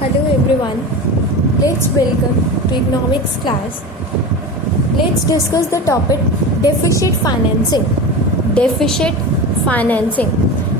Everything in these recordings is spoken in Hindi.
Hello everyone, let's welcome to economics class. Let's discuss the topic deficit financing. Deficit financing.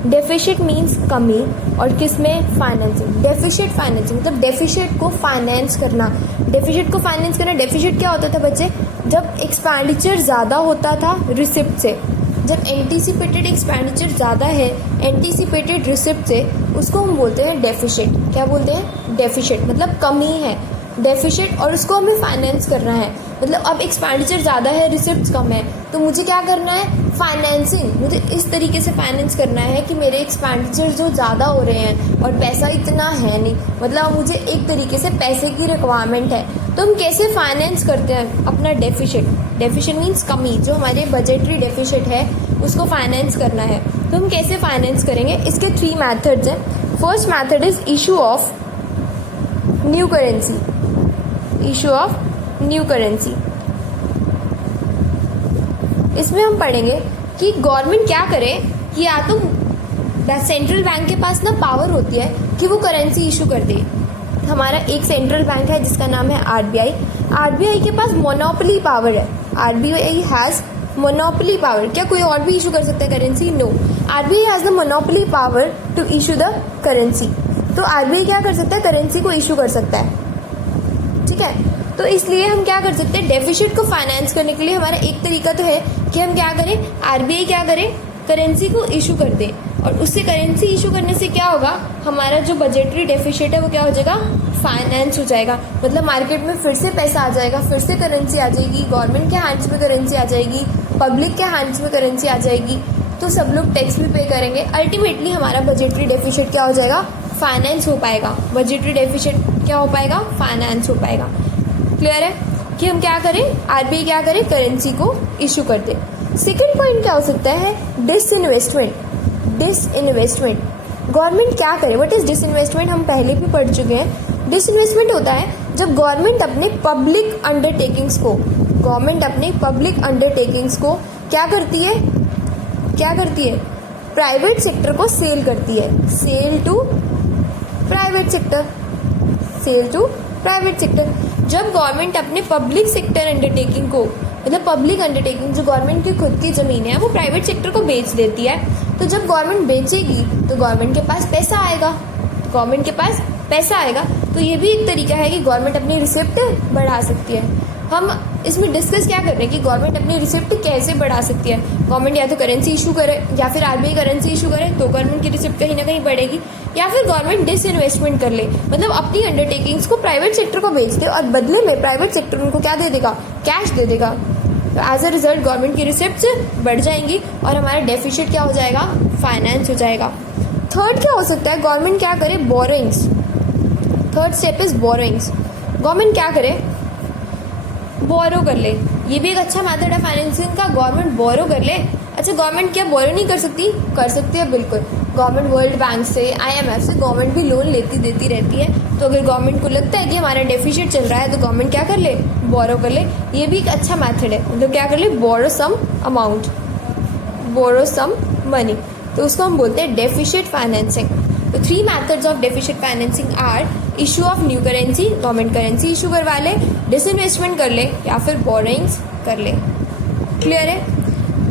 Deficit means कमी और किसमें फाइनेंसिंग. डेफिशिट फाइनेंसिंग मतलब डेफिशिट को फाइनेंस करना. डेफिशिट को फाइनेंस करना. डेफिशिट क्या होता था बच्चे? जब एक्सपेंडिचर ज़्यादा होता था रिसिप्ट से. जब एंटीसिपेटेड एक्सपेंडिचर ज़्यादा है एंटीसिपेटेड रिसिप्ट से, उसको हम बोलते हैं डेफिशिट. क्या बोलते हैं? डेफिशिट मतलब कमी है. डेफिशिट और उसको हमें फाइनेंस करना है. मतलब अब एक्सपेंडिचर ज़्यादा है रिसिप्ट कम है, तो मुझे क्या करना है? फाइनेंसिंग. मुझे इस तरीके से फाइनेंस करना है कि मेरे एक्सपेंडिचर जो ज़्यादा हो रहे हैं और पैसा इतना है नहीं, मतलब मुझे एक तरीके से पैसे की रिक्वायरमेंट है. तो हम कैसे फाइनेंस करते हैं अपना डेफिशिट? डेफिशिट मीन्स कमी. जो हमारे बजटरी डेफिशिट है उसको फाइनेंस करना है. तो हम कैसे फाइनेंस करेंगे? इसके 3 मेथड्स हैं. First method is issue of new currency. Issue of new currency. इसमें हम पढ़ेंगे कि गवर्नमेंट क्या करे कि या तो सेंट्रल बैंक के पास ना पावर होती है कि वो करेंसी इशू कर दे. हमारा एक सेंट्रल बैंक है जिसका नाम है आरबीआई. आरबीआई के पास मोनोपोली पावर है. RBI has monopoly power. क्या कोई और भी इशू कर सकता है currency? No. RBI has the monopoly power to issue the currency. तो आरबीआई क्या कर सकता है? करेंसी को इशू कर सकता है. ठीक है. तो इसलिए हम क्या कर सकते हैं? डेफिशिट को फाइनेंस करने के लिए हमारा एक तरीका तो है कि हम क्या करें? आरबीआई क्या करे? करेंसी को इशू कर दे. और उससे करेंसी इशू करने से क्या होगा? हमारा जो बजटरी डेफिशिट है वो क्या हो जाएगा? फाइनेंस हो जाएगा. मतलब मार्केट में फिर से पैसा आ जाएगा, फिर से करेंसी आ जाएगी, गवर्नमेंट के हैंड्स में करेंसी आ जाएगी, पब्लिक के हैंड्स में करेंसी आ जाएगी. तो सब लोग टैक्स भी पे करेंगे. अल्टीमेटली हमारा बजटरी डेफिशिट क्या हो जाएगा? फाइनेंस हो पाएगा. बजटरी डेफिशिट क्या हो पाएगा? फाइनेंस हो पाएगा. क्लियर है कि हम क्या करें? आरबीआई क्या करे? करेंसी को इशू कर दे. सेकेंड पॉइंट क्या हो सकता है? डिसइन्वेस्टमेंट. डिसइन्वेस्टमेंट. गवर्नमेंट क्या करे? What is disinvestment? हम पहले भी पढ़ चुके हैं. डिसइन्वेस्टमेंट होता है जब गवर्नमेंट अपने पब्लिक अंडरटेकिंग्स को क्या करती है? क्या करती है? प्राइवेट सेक्टर को सेल करती है. Sell to private sector. Sell to private sector. जब गवर्नमेंट अपने पब्लिक सेक्टर अंडरटेकिंग को, मतलब पब्लिक अंडरटेकिंग जो गवर्नमेंट की खुद की जमीन है वो प्राइवेट सेक्टर को बेच देती है, तो जब गवर्नमेंट बेचेगी तो गवर्नमेंट के पास पैसा आएगा. गवर्नमेंट के पास पैसा आएगा तो ये भी एक तरीका है कि गवर्नमेंट अपनी रिसिप्ट बढ़ा सकती है. हम इसमें डिस्कस क्या कर रहे हैं कि गवर्नमेंट अपनी रिसिप्ट कैसे बढ़ा सकती है. गवर्नमेंट या तो करेंसी इशू करे या फिर आरबीआई करेंसी इशू करे तो गवर्नमेंट की रिसिप्ट कहीं ना कहीं बढ़ेगी, या फिर गवर्नमेंट डिसइन्वेस्टमेंट कर ले, मतलब अपनी अंडरटेकिंग्स को प्राइवेट सेक्टर को बेच दे और बदले में प्राइवेट सेक्टर उनको क्या दे देगा? कैश दे देगा. तो एज अ रिजल्ट गवर्नमेंट की रिसिप्ट्स बढ़ जाएंगी और हमारा डेफिशिट क्या हो जाएगा? फाइनेंस हो जाएगा. थर्ड क्या हो सकता है? गवर्नमेंट क्या करे? Borrowings. Third step is borrowings. Government क्या करे? बोरो कर ले. ये भी एक अच्छा मेथड है फाइनेंसिंग का. गवर्नमेंट बोरो कर ले. अच्छा, गवर्नमेंट क्या बोरो नहीं कर सकती? कर सकती है बिल्कुल. गवर्नमेंट वर्ल्ड बैंक से, आईएमएफ से गवर्नमेंट भी लोन लेती देती रहती है. तो अगर गवर्नमेंट को लगता है कि हमारा डेफिशिट चल रहा है तो गवर्नमेंट क्या कर ले? बोरो कर ले. ये भी एक अच्छा मेथड है. मतलब क्या कर ले? Borrow some amount, borrow some money. तो उसको हम बोलते हैं डेफिशिट फाइनेंसिंग. तो 3 methods of deficit financing are issue of new currency, government currency issue करवा ले, डिसइन्वेस्टमेंट कर ले, या फिर बोरोइंग्स कर ले. क्लियर है?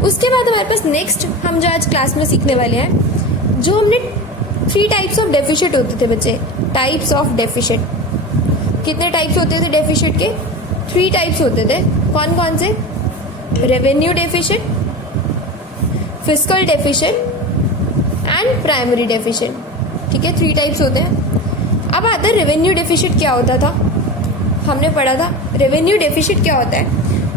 उसके बाद हमारे पास नेक्स्ट हम जो आज क्लास में सीखने वाले हैं, जो हमने 3 टाइप्स ऑफ डेफिशिट होते थे बच्चे. Types of deficit. कितने टाइप्स होते थे डेफिशिट के? 3 टाइप्स होते थे. कौन कौन से? Revenue deficit, fiscal deficit and primary deficit. ठीक है, 3 टाइप्स होते हैं. अब आता है रेवेन्यू डेफिशिट. क्या होता था? हमने पढ़ा था रेवेन्यू डेफिशिट क्या होता है.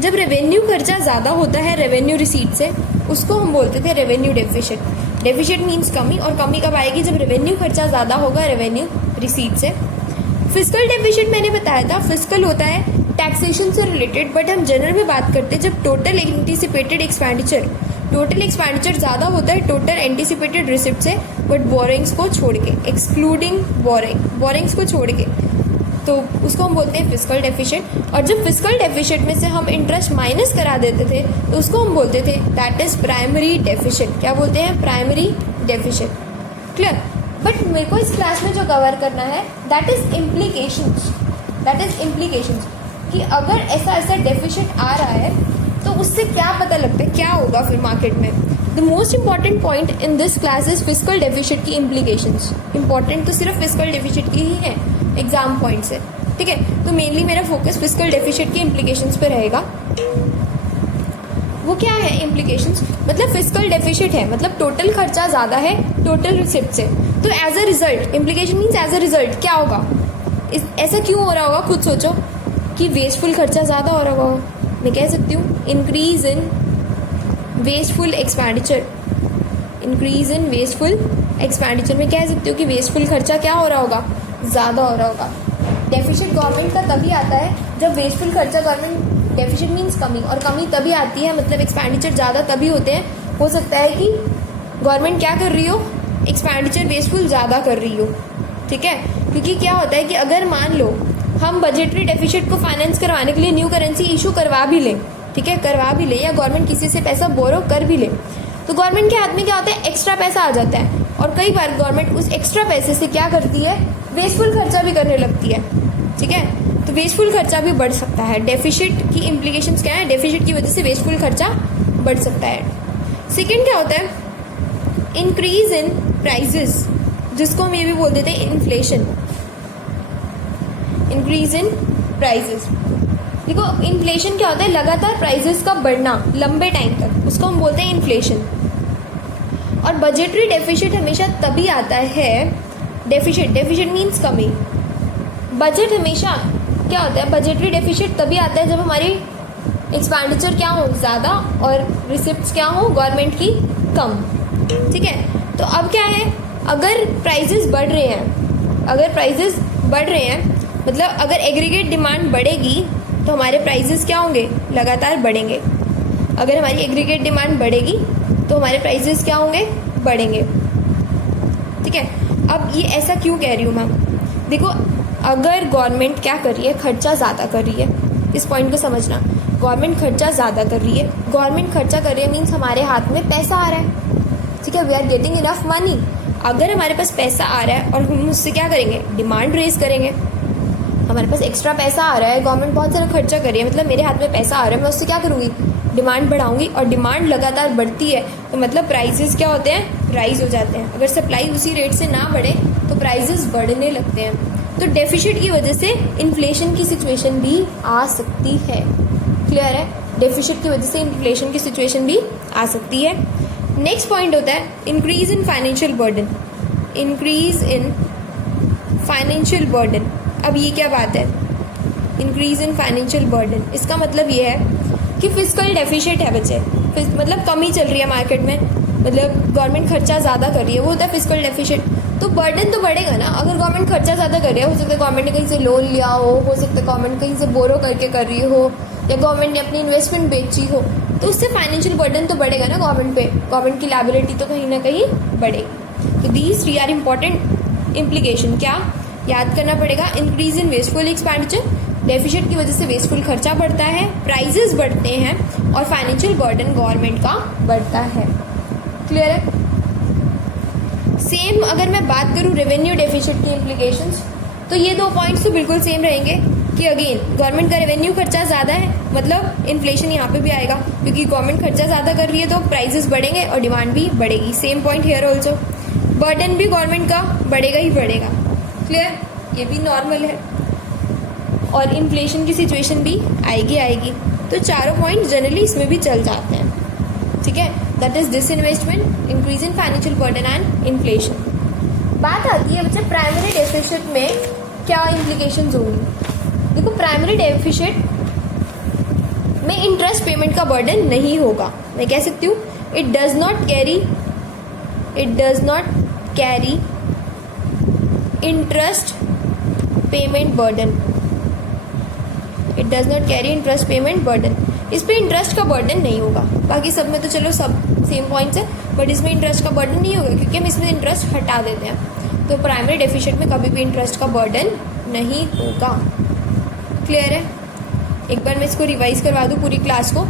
जब रेवेन्यू खर्चा ज़्यादा होता है रेवेन्यू रिसीट से, उसको हम बोलते थे रेवेन्यू डेफिशिट. डेफिशिट मीन्स कमी, और कमी कब आएगी? जब रेवेन्यू खर्चा ज़्यादा होगा रेवेन्यू रिसीट से. फिस्कल डेफिशिट मैंने बताया था. फिस्कल होता है टैक्सेशन से रिलेटेड, बट हम जनरल में बात करते हैं जब टोटल एंटीसिपेटेड एक्सपेंडिचर ज़्यादा होता है टोटल एंटीसिपेटेड रिसिप्ट से, बट बोरिंग्स को छोड़ के, एक्सक्लूडिंग बोरिंग्स को छोड़ के, तो उसको हम बोलते हैं फिस्कल डेफिशिट. और जब फिस्कल डेफिशिट में से हम इंटरेस्ट माइनस करा देते थे तो उसको हम बोलते थे दैट इज प्राइमरी डेफिशिट. क्या बोलते हैं? Primary deficit. क्लियर? बट मेरे को इस क्लास में जो कवर करना है दैट इज इम्प्लीकेशंस कि अगर ऐसा ऐसा डेफिशिट आ रहा है तो उससे क्या पता लगता है, क्या होगा फिर मार्केट में. The most important point in this class is fiscal deficit की इम्प्लीकेशंस. इंपॉर्टेंट तो सिर्फ फिस्कल डेफिशिट की ही है एग्जाम पॉइंट से, ठीक है. तो मेनली मेरा फोकस फिस्कल डेफिशिट की इम्प्लीकेशंस पे रहेगा. वो क्या है इम्प्लीकेशंस, मतलब फिस्कल डेफिशिट है, मतलब टोटल खर्चा ज़्यादा है टोटल रिसिप्ट से. तो as a result, implication means as a result क्या होगा, ऐसा क्यों हो रहा होगा, खुद सोचो कि वेस्टफुल खर्चा ज़्यादा हो रहा होगा. मैं कह सकती हूँ increase in wasteful expenditure. Increase in wasteful expenditure में कह सकती हूँ कि वेस्टफुल खर्चा क्या हो रहा होगा, ज़्यादा हो रहा होगा. डेफिशिट गवर्नमेंट का तभी आता है जब वेस्टफुल खर्चा गवर्नमेंट, डेफिशिट मीन्स कमी, और कमी तभी आती है, मतलब एक्सपेंडिचर ज़्यादा तभी होते हैं. हो सकता है कि गवर्नमेंट क्या कर रही हो, एक्सपेंडिचर वेस्टफुल ज़्यादा कर रही हो, ठीक है. क्योंकि क्या होता है कि अगर मान लो हम बजटरी डेफिशिट को फाइनेंस करवाने के लिए न्यू करेंसी इशू करवा भी लें, ठीक है, करवा भी लें, या गवर्नमेंट किसी से पैसा बोरो कर भी ले, तो गवर्नमेंट के हाथ में क्या होता है, एक्स्ट्रा पैसा आ जाता है. और कई बार गवर्नमेंट उस एक्स्ट्रा पैसे से क्या करती है, वेस्टफुल खर्चा भी करने लगती है, ठीक है. तो वेस्टफुल खर्चा भी बढ़ सकता है. डेफिशिट की इम्प्लीकेशंस क्या है, डेफिशिट की वजह से वेस्टफुल खर्चा बढ़ सकता है. सेकेंड क्या होता है, इंक्रीज इन प्राइजेस, जिसको हम ये भी बोल देते हैं इन्फ्लेशन. इंक्रीज इन प्राइजेस, देखो इन्फ्लेशन क्या होता है, लगातार प्राइजेस का बढ़ना लंबे टाइम तक, उसको हम बोलते हैं इन्फ्लेशन. और बजटरी डेफिशिट हमेशा तभी आता है, डेफिशिट मीन्स कमी. बजट हमेशा क्या होता है, बजटरी डेफिशिट तभी आता है जब हमारी एक्सपेंडिचर क्या हो, ज़्यादा, और रिसिप्ट्स क्या हो, गवर्नमेंट की कम, ठीक है. तो अब क्या है, अगर प्राइजेस बढ़ रहे हैं, मतलब अगर एग्रीगेट डिमांड बढ़ेगी तो हमारे प्राइजेस क्या होंगे, लगातार बढ़ेंगे. अगर हमारी एग्रीगेट डिमांड बढ़ेगी तो हमारे प्राइजेस क्या होंगे, बढ़ेंगे, ठीक है. अब ये ऐसा क्यों कह रही हूँ मैम, देखो अगर गवर्नमेंट क्या कर रही है, खर्चा ज़्यादा कर रही है, इस पॉइंट को समझना. गवर्नमेंट खर्चा ज़्यादा कर रही है, गवर्नमेंट खर्चा कर रही है मीन्स हमारे हाथ में पैसा आ रहा है, ठीक है, we are getting enough money. अगर हमारे पास पैसा आ रहा है और हम उससे क्या करेंगे, डिमांड रेज करेंगे. हमारे पास एक्स्ट्रा पैसा आ रहा है, गवर्नमेंट बहुत सारा खर्चा कर रही है, मतलब मेरे हाथ में पैसा आ रहा है, मैं उससे क्या करूँगी, डिमांड बढ़ाऊंगी. और डिमांड लगातार बढ़ती है तो मतलब प्राइजेस क्या होते हैं, राइज हो जाते हैं. अगर सप्लाई उसी रेट से ना बढ़े तो प्राइजेस बढ़ने लगते हैं. तो डेफिशिट की वजह से इन्फ्लेशन की सिचुएशन भी आ सकती है. क्लियर है, डेफिशिट की वजह से इन्फ्लेशन की सिचुएशन भी आ सकती है. नेक्स्ट पॉइंट होता है increase in financial burden. Increase in financial burden. अब ये क्या बात है, इंक्रीज इन फाइनेंशियल बर्डन, इसका मतलब ये है कि फिस्कल डेफिशिट है बच्चे, मतलब कमी चल रही है मार्केट में, मतलब गवर्नमेंट खर्चा ज़्यादा कर रही है, वो होता है फिस्कल डेफिशिट. तो बर्डन तो बढ़ेगा ना, अगर गवर्नमेंट खर्चा ज़्यादा कर रही है, हो सकता है गवर्नमेंट ने कहीं से लोन लिया हो सकता है गवर्नमेंट कहीं से बोरो करके कर रही हो, या गवर्नमेंट ने अपनी इन्वेस्टमेंट बेची हो, तो उससे फाइनेंशियल बर्डन तो बढ़ेगा ना गवर्नमेंट पे, गवर्नमेंट की लायबिलिटी तो कहीं ना कहीं बढ़ेगी. तो दीज 3 आर इम्पॉर्टेंट इम्प्लीकेशन. क्या याद करना पड़ेगा, increase in wasteful expenditure, deficit की वजह से वेस्टफुल खर्चा बढ़ता है, प्राइजेस बढ़ते हैं, और फाइनेंशियल बर्डन गवर्नमेंट का बढ़ता है. क्लियर है. सेम अगर मैं बात करूँ रेवेन्यू डेफिशिट की इम्प्लीकेशंस, तो ये 2 पॉइंट्स तो बिल्कुल सेम रहेंगे कि अगेन गवर्नमेंट का रेवेन्यू खर्चा ज़्यादा है, मतलब इन्फ्लेशन यहाँ पे भी आएगा, क्योंकि गवर्नमेंट खर्चा ज़्यादा कर रही है तो प्राइजेस बढ़ेंगे और डिमांड भी बढ़ेगी. Same point here also, burden भी गवर्नमेंट का बढ़ेगा ही बढ़ेगा. क्लियर, ये भी नॉर्मल है, और इन्फ्लेशन की सिचुएशन भी आएगी. तो चारों पॉइंट जनरली इसमें भी चल जाते हैं, ठीक है. That is disinvestment, increase in financial burden and inflation. बात आती है बच्चे प्राइमरी डेफिशिट में क्या इम्प्लीकेशंस होंगी. देखो प्राइमरी डेफिशिट में इंटरेस्ट पेमेंट का बर्डन नहीं होगा. मैं कह सकती हूँ it does not carry interest payment burden. It does not carry interest payment burden. इस पर इंटरेस्ट का बर्डन नहीं होगा. बाकी सब में तो चलो सब सेम पॉइंट्स है, बट इसमें इंटरेस्ट का बर्डन नहीं होगा क्योंकि हम इसमें इंटरेस्ट हटा देते हैं. तो प्राइमरी डेफिशिट में कभी भी इंटरेस्ट का बर्डन नहीं होगा. क्लियर है. एक बार मैं इसको रिवाइज करवा दूँ पूरी क्लास को.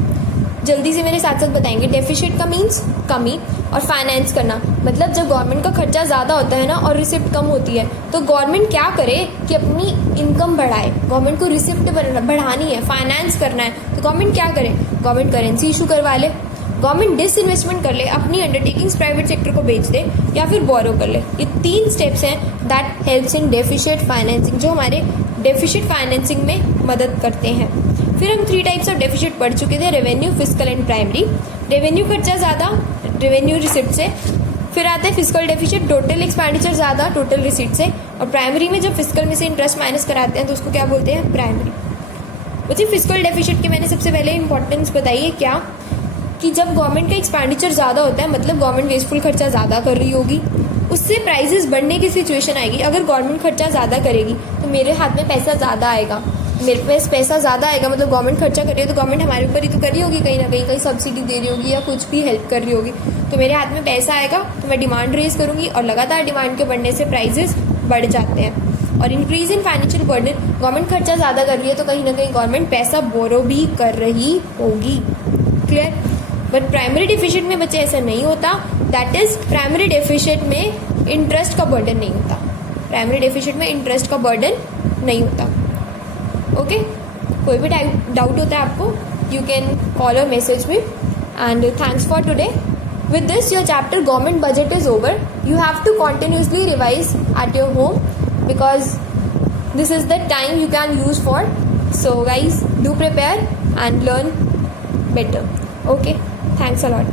जल्दी से मेरे साथ साथ बताएंगे। डेफिसिट का मीन्स कमी, और फाइनेंस करना मतलब जब गवर्नमेंट का खर्चा ज़्यादा होता है ना और रिसिप्ट कम होती है तो गवर्नमेंट क्या करे कि अपनी इनकम बढ़ाए। गवर्नमेंट को रिसिप्ट बढ़ानी है, फाइनेंस करना है, तो गवर्नमेंट क्या करे, गवर्नमेंट करेंसी इशू करवा ले, गवर्नमेंट डिसइन्वेस्टमेंट कर ले, अपनी अंडरटेकिंग्स प्राइवेट सेक्टर को बेच दे या फिर बोरो कर ले। ये 3 स्टेप्स हैं that helps in deficit financing, जो हमारे डेफिसिट फाइनेंसिंग में मदद करते हैं। फिर हम 3 टाइप्स ऑफ डेफिसिट पढ़ चुके थे, revenue, physical and primary. Revenue खर्चा ज़्यादा, रेवेन्यू रिसिप्ट से। फिर आता है फिजिकल डेफिसिट, टोटल एक्सपेंडिचर ज़्यादा, टोटल रिसिप्ट से। और प्राइमरी में जब फिजिकल में से इंटरेस्ट माइनस कराते हैं तो उसको क्या बोलते हैं, प्राइमरी। बच्चे फिजिकल डेफिसिट की मैंने सबसे पहले इंपॉर्टेंस बताई है क्या, कि जब गवर्नमेंट का एक्सपेंडिचर ज़्यादा होता है मतलब गवर्नमेंट वेस्टफुल खर्चा ज़्यादा कर रही होगी, उससे प्राइजेस बढ़ने की सिचुएशन आएगी। अगर गवर्नमेंट खर्चा ज़्यादा करेगी तो मेरे हाथ में पैसा ज़्यादा आएगा, मेरे पास पैसा ज़्यादा आएगा मतलब गवर्नमेंट खर्चा कर रही है तो गवर्नमेंट हमारे ऊपर ही तो कर रही होगी, कहीं ना कहीं सब्सिडी दे रही होगी या कुछ भी हेल्प कर रही होगी, तो मेरे हाथ में पैसा आएगा तो मैं डिमांड रेज करूँगी और लगातार डिमांड के बढ़ने से प्राइजेस बढ़ जाते हैं। और increase in financial burden, government खर्चा ज़्यादा कर रही है तो कहीं ना कहीं गवर्नमेंट पैसा बोरो भी कर रही होगी। क्लियर। बट प्राइमरी डेफिसिट में बच्चे ऐसा नहीं होता, दैट इज प्राइमरी डेफिसिट में इंटरेस्ट का बर्डन नहीं होता, प्राइमरी डेफिसिट में इंटरेस्ट का बर्डन नहीं होता। ओके कोई भी डाउट होता है आपको, यू कैन कॉल और message me, and thanks for today. With this your chapter government budget is over, you have to continuously revise at your home because this is the time you can use for, so guys do prepare and learn better. Okay, thanks a lot.